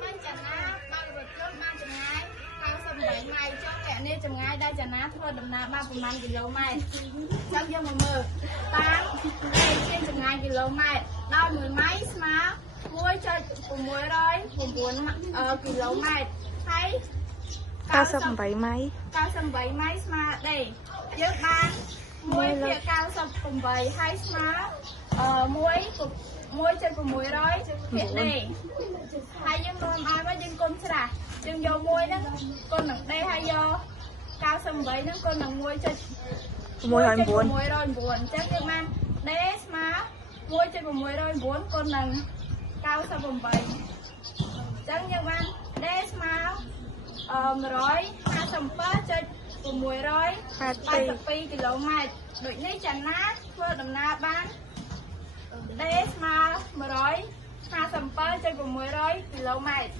មិនចំណាបានរត់យន្តបានចម្ងាយ98ម៉ៃចុះវគ្គនេះចម្ងាយដែលចំណាធ្វើដំណើរបានប្រមាណគីឡូម៉ែត្រចាំយើងមកមើលតាមជាចម្ងាយគីឡូម៉ែត្រដល់1ម៉ៃស្មើ 1.609 គីឡូម៉ែត្រហើយ98ម៉ៃ98ម៉ៃស្មើដេយើងបាន1ភាគ98ហើយស្មើ1.600ភាគដេហើយយើងរួមឲ្យមកយើងគុណច្រាស់យើងយក1ហ្នឹងគុណនឹងដេហើយយក98ហ្នឹងគុណនឹង1.609អញ្ចឹងយើងបានដេស្មើ1.609គុណនឹង98អញ្ចឹងយើងបានដេស្មើ157.682គីឡូម៉ែត្រដូចនេះចំណាធ្វើដំណើរបានដេស្មើ157.600គីឡូម៉ែត្រ